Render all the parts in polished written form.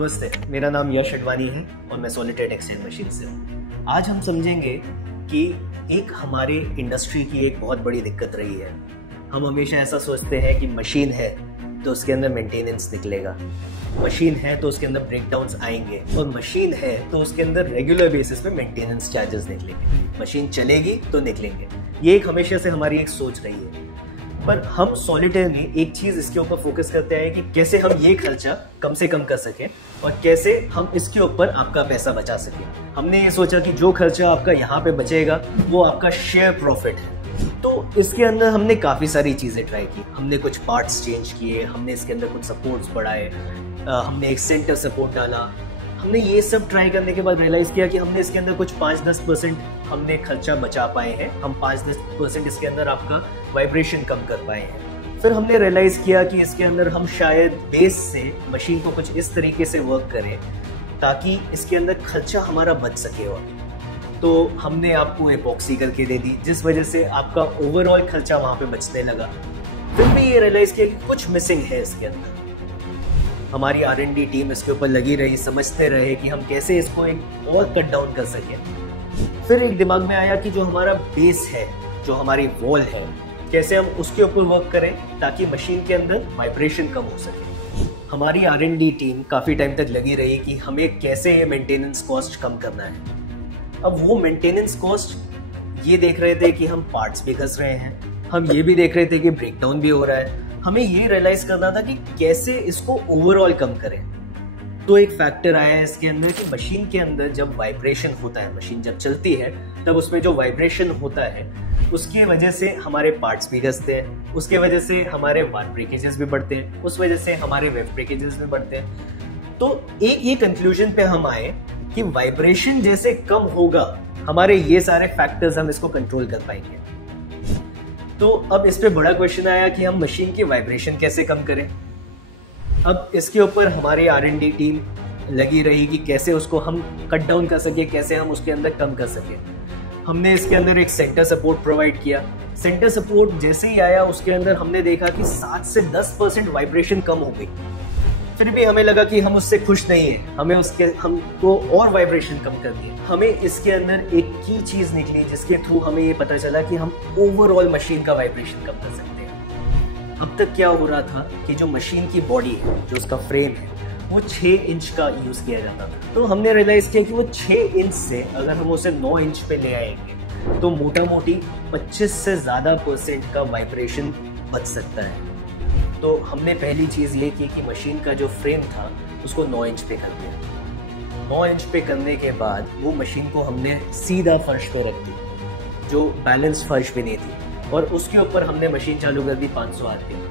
नमस्ते, मेरा नाम यश अडवाणी है और मैं सॉलिटेड एक्सचेंज मशीन से हूँ। आज हम समझेंगे कि एक हमारे इंडस्ट्री की एक बहुत बड़ी दिक्कत रही है। हम हमेशा ऐसा सोचते हैं कि मशीन है तो उसके अंदर मेंटेनेंस निकलेगा, मशीन है तो उसके अंदर ब्रेकडाउन्स आएंगे और मशीन है तो उसके अंदर रेगुलर बेसिस पे मेंटेनेंस चार्जेस निकलेंगे, मशीन चलेगी तो निकलेंगे। ये एक हमेशा से हमारी एक सोच रही है। पर हम सॉलिटेयर में एक चीज इसके ऊपर फोकस करते हैं कि कैसे हम ये खर्चा कम से कम कर सकें और कैसे हम इसके ऊपर आपका पैसा बचा सकें। हमने ये सोचा कि जो खर्चा आपका यहाँ पे बचेगा वो आपका शेयर प्रॉफिट है। तो इसके अंदर हमने काफ़ी सारी चीज़ें ट्राई की। हमने कुछ पार्ट्स चेंज किए, हमने इसके अंदर कुछ सपोर्ट्स बढ़ाए, हमने एक सेंटर सपोर्ट डाला। हमने ये सब ट्राई करने के बाद रियलाइज़ किया कि हमने इसके अंदर कुछ 5-10% हमने खर्चा बचा पाए हैं। हम 5-10% इसके अंदर आपका वाइब्रेशन कम कर पाए हैं। फिर हमने रियलाइज़ किया कि इसके अंदर हम शायद बेस से मशीन को कुछ इस तरीके से वर्क करें ताकि इसके अंदर खर्चा हमारा बच सके। और तो हमने आपको एपॉक्सी करके दे दी, जिस वजह से आपका ओवरऑल खर्चा वहाँ पे बचने लगा। फिर भी ये रियलाइज़ किया कि कुछ मिसिंग है इसके अंदर। हमारी R&D टीम इसके ऊपर लगी रही, समझते रहे कि हम कैसे इसको एक और कट डाउन कर सकें। फिर एक दिमाग में आया कि जो हमारा बेस है, जो हमारी वॉल है, कैसे हम उसके ऊपर वर्क करें ताकि मशीन के अंदर वाइब्रेशन कम हो सके। हमारी R&D टीम काफ़ी टाइम तक लगी रही कि हमें कैसे ये मेंटेनेंस कॉस्ट कम करना है। अब वो मेंटेनेंस कॉस्ट ये देख रहे थे कि हम पार्ट्स भी घस रहे हैं, हम ये भी देख रहे थे कि ब्रेकडाउन भी हो रहा है। हमें ये रियलाइज करना था कि कैसे इसको ओवरऑल कम करें। तो एक फैक्टर आया है इसके अंदर कि मशीन के अंदर जब वाइब्रेशन होता है, मशीन जब चलती है तब उसमें जो वाइब्रेशन होता है उसकी वजह से हमारे पार्ट्स भी घसते हैं, उसके वजह से हमारे वाट ब्रेकेजेस भी बढ़ते हैं, उस वजह से हमारे वेव ब्रेकेजेस भी बढ़ते हैं। तो एक ये कंक्लूजन पे हम आए कि वाइब्रेशन जैसे कम होगा, हमारे ये सारे फैक्टर्स हम इसको कंट्रोल कर पाएंगे। तो अब इस पे बड़ा क्वेश्चन आया कि हम मशीन की वाइब्रेशन कैसे कम करें। अब इसके ऊपर हमारी R&D टीम लगी रही कि कैसे उसको हम कट डाउन कर सके, कैसे हम उसके अंदर कम कर सके। हमने इसके अंदर एक सेंटर सपोर्ट प्रोवाइड किया। सेंटर सपोर्ट जैसे ही आया उसके अंदर हमने देखा कि 7 से 10% वाइब्रेशन कम हो गई। फिर भी हमें लगा कि हम उससे खुश नहीं है, हमको और वाइब्रेशन कम कर दिए। हमें इसके अंदर एक की चीज निकली जिसके थ्रू हमें ये पता चला कि हम ओवरऑल मशीन का वाइब्रेशन कम कर सकते हैं। अब तक क्या हो रहा था कि जो मशीन की बॉडी है, जो उसका फ्रेम है, वो 6 इंच का यूज किया जाता था। तो हमने रियलाइज किया कि वो 6 इंच से अगर हम उसे 9 इंच पे ले आएंगे तो मोटा मोटी 25 से ज्यादा % का वाइब्रेशन बच सकता है। तो हमने पहली चीज़ ये की कि मशीन का जो फ्रेम था उसको 9 इंच पे कर दिया। 9 इंच पे करने के बाद वो मशीन को हमने सीधा फर्श पे रख दी, जो बैलेंस फर्श पे नहीं थी, और उसके ऊपर हमने मशीन चालू कर दी 500 RPM।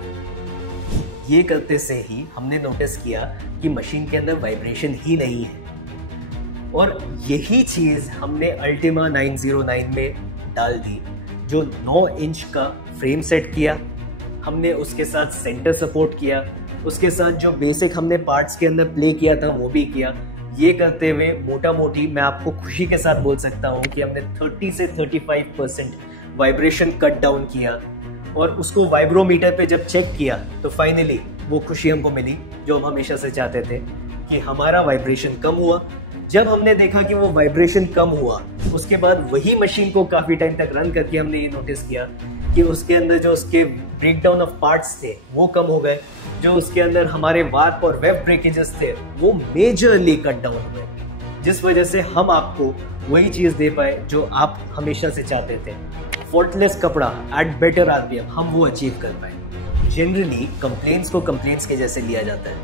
ये करते से ही हमने नोटिस किया कि मशीन के अंदर वाइब्रेशन ही नहीं है। और यही चीज़ हमने अल्टीमा 909 में डाल दी, जो 9 इंच का फ्रेम सेट किया। हमने उसके साथ सेंटर सपोर्ट किया, उसके साथ जो बेसिक हमने पार्ट्स के अंदर प्ले किया था वो भी किया। ये करते हुए मोटा मोटी मैं आपको खुशी के साथ बोल सकता हूँ कि हमने 30 से 35% वाइब्रेशन कट डाउन किया। और उसको वाइब्रोमीटर पे जब चेक किया तो फाइनली वो खुशी हमको मिली जो हम हमेशा से चाहते थे कि हमारा वाइब्रेशन कम हुआ। जब हमने देखा कि वो वाइब्रेशन कम हुआ, उसके बाद वही मशीन को काफ़ी टाइम तक रन करके हमने ये नोटिस किया कि उसके अंदर जो उसके ब्रेकडाउन ऑफ पार्ट्स थे वो कम हो गए, जो उसके अंदर हमारे वार्प और वेव ब्रेकेजेस थे वो मेजरली कट डाउन हो गए, जिस वजह से हम आपको वही चीज़ दे पाए जो आप हमेशा से चाहते थे। फॉल्टलेस कपड़ा एट बेटर RPM हम वो अचीव कर पाए। जनरली कंप्लेंट्स को कंप्लेंट्स के जैसे लिया जाता है,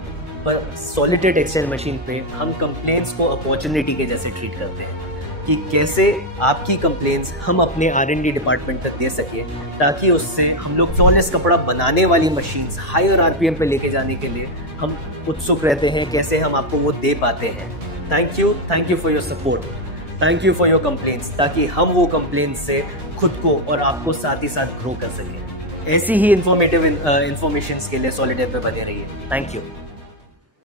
पर सॉलिटेड एक्सचेंज मशीन पे हम कंप्लेंट्स को अपॉर्चुनिटी के जैसे ट्रीट करते हैं कि कैसे आपकी कंप्लेंट्स हम अपने R&D डिपार्टमेंट तक दे सके, ताकि उससे हम लोग फ्लॉलेस कपड़ा बनाने वाली मशीन्स हायर RPM पे लेके जाने के लिए हम उत्सुक रहते हैं, कैसे हम आपको वो दे पाते हैं। Thank you for your support, thank you for your complaints, ताकि हम वो कंप्लेंट्स से खुद को और आपको साथ ही साथ ग्रो कर सकें। ऐसी ही इंफॉर्मेटिव इन्फॉर्मेशन के लिए सॉलिटेयर पे बने रहिए। Thank you.